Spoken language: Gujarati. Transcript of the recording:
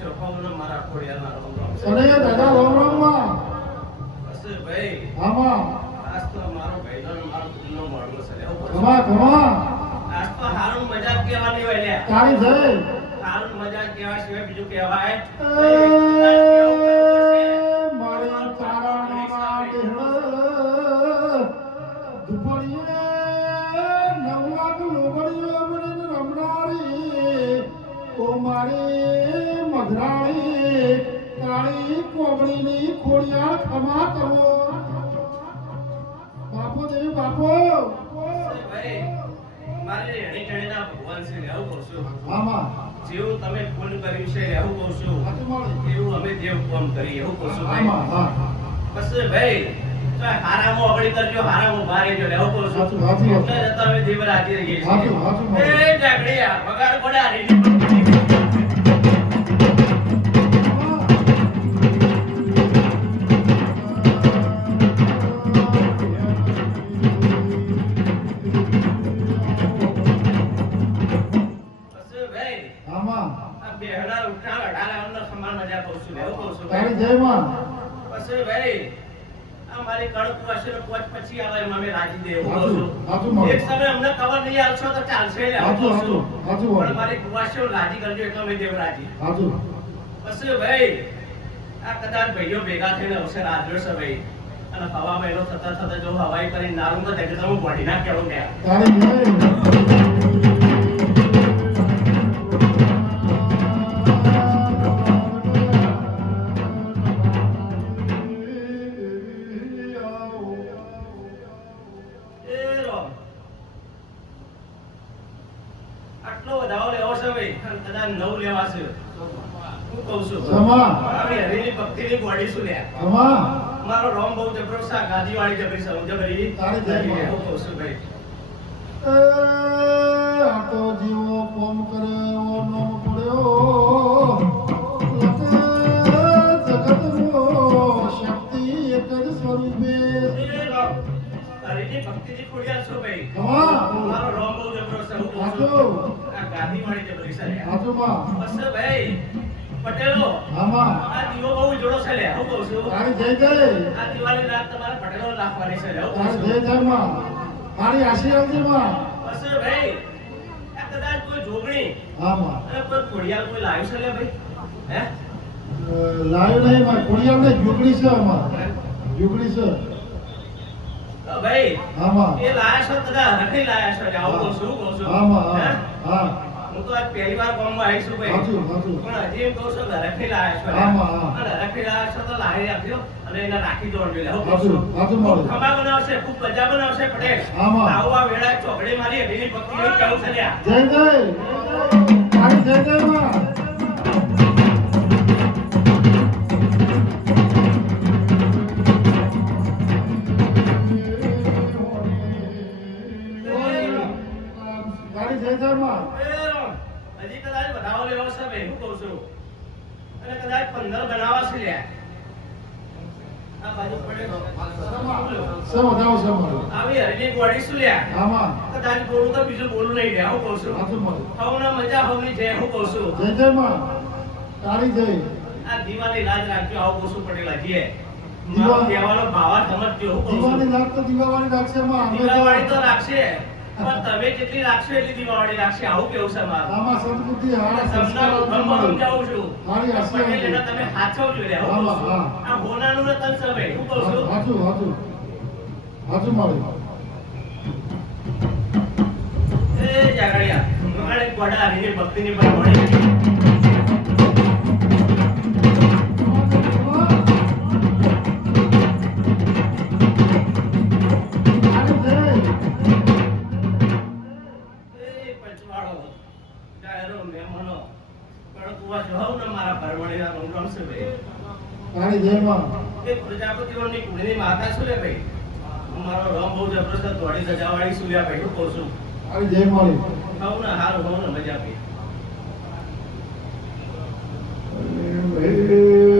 કુવાશો હોવનો મારા ખોડિયાના રામ રામ સને દાદા રામ રામ માં બસ ભાઈ આમાં આજ તો મારો ભાઈનો મારો કુલનો મળવો છે લેવો કમા કમા આજ તો હારું મજાક કહેવાની હોય લે તારી જય હારું મજાક કહેવા સિવાય બીજું કહેવાય મારે તારાના દેહ દુપડીએ નવલાખ લોબડીઓ મને રમનારી ઓ મારી મધરાણી કાળી કોબડીની ખોડિયાર ખમા કરો બાપો દેવી બાપો ભાઈ મારે એની ટેણીના ભગવાન છે લેવું કહું છું આમાં જેવું તમે ફોન કર્યું છે એવું કહું છું સાચું મળે એવું અમે દેવ કામ કરી એવું કહું છું આમાં ભાઈ હા બસ ભાઈ તો હારામો અગડી કરજો હારામો ભારે જો લેવું કહું છું સાચું સાચું એટલે જતા અમે દેવ રાજી રહીએ છીએ સાચું સાચું મળે એ જાગડીયા વગાડ પડ્યા રીડી આમાં બેહડા ઉઠાળ અઢાર અમને સમાન મજા કહું છું લેવું કહું છું તારી જય માં પછી ભાઈ આ મારી કડક વાસી નો પોચ પછી આવે એમ અમે રાજી દેવું કહું સાચું છું સાચું મળે એક સમય અમને ખબર નહીં આવશો તો ચાલશે લેવું સાચું કહું સાચું છું સાચું પણ મળે મારી કુવાસીઓ રાજી કરજો એટલે અમે દેવ રાજી સાચું પછી ભાઈ આ કદાચ ભાઈઓ ભેગા થઈને અવસર આદ્યો છે ભાઈ અને હવા મહિનો થતા થતા જો હવાઈ કરીને નારું તો જગ્યા હું બોડી ના કેવું ને તારી જય એ રો આટલો વધાવો લેવો છે ભાઈ અને કદાચ 9 લેવા છે હું કહું છું સમા આવી હરીની ભક્તિની બોડી શું લે સમા મારો રોમ બહુ જબરો છે ગાદી વાળી જબરી છે હું જબરી તારી જય માં. હું કહું છું ભાઈ આ તો જીવો કોમ કરે એવો નોમ પડ્યો લખે જગતનો શક્તિ એક જ સ્વરૂપે એ રો હરીની ભક્તિની ખોડિયાર છો ભાઈ સમા મારો રોમ બહુ જબરો છે હું કહું સાચું છું આ ગાદી વાળી જબરી છે લે સાચું માં બસ ભાઈ પટેલો આમાં આ દીવો બહુ જોડો છે લે હું કહું છું તારી જય જય આ દિવાળી રાત તમારે પટેલો રાખવાની છે લે હું કહું તારી છું જય જય માં તારી આશીર્વાદ માં બસ ભાઈ આ કદાચ કોઈ જોગણી આમાં અને કોઈ ખોડિયાર કોઈ લાવ્યું છે લે ભાઈ હે લાયો નહીં માં ખોડિયાર ને જુગડી છે આમાં જુગડી છે તો ભાઈ આમાં એ લાયા છો કદાચ નથી લાયા છો આવું કહું છું કહું છું આમાં હે? હા હું તો આજ પહેલી વાર ગામમાં આવી છું ભાઈ સાચું સાચું પણ હજી એમ કહું છું ઘરેથી લાયા છો આમાં, હા. અને ઘરેથી લાયા છો તો લાવી રાખજો અને એને રાખી દો એટલે હું કહું સાચું છું સાચું મળે ખંભા બનાવશે ખૂબ મજા બનાવશે પટેલ આમાં. આવું આ વેળા ચોકડી મારી હરીની ભક્તિ નહીં કેવું છે લ્યા જય જય તારી જય જય માં તારી જય જય માં હજી કદાચ વધાવો લેવો છે ભાઈ હું કહું છું અને કદાચ 15 બનાવવા છે લ્યા આ બાજુ પડે સો વધાવો છે મળે આવી હરીની બોડી શું લ્યા આમાં કદાચ બોલું તો બીજું બોલું નહીં લ્યા હું કહું છું સાચું મળે હવના મજા હવની જય હું કહું છું જય જય માં તારી જય આ દીવાની લાજ રાખજો આવું કહું છું પટેલા જીએ દીવા- મારો કહેવાનો ભાવાર્થ સમજજો હું કહું છું દીવાની લાગ તો દીવાવાળી રાખશે માં અમે દીવાવાળી તો રાખશે પણ તમે જેટલી રાખશો એટલી દીવાવાળી રાખશે આવું કેવું છે મારું આમાં સદબુદ્ધિ અને હારા તમને સંસ્કાર ઉત્તમમાં મળે સમજાવું છું મારી આશા પટેલ છે. એને તમે સાચવજો લે હું કહું હા, છું હા. આ હોનાનું ને તન સમય હું કહું છું હાચું હાચું હાચું મળે એ જાગડિયા મગાડે ગોડા હરીની ભક્તિની પર મળી એ પંચવાળો ડાયરો મેમનો કડકુવા જોવ ને મારા ભરવાડીના રંગમ છે ભાઈ તારી જય માં એ પ્રજાપતિઓની કુળની માતા છું લે ભાઈ મારો રમ બહુ જબરદસ્ત દોડી સજાવાળી છું લ્યા ભાઈ હું કહું છું તારી જય મળે ખાવ ને હારું હોવ ને મજા આપી એ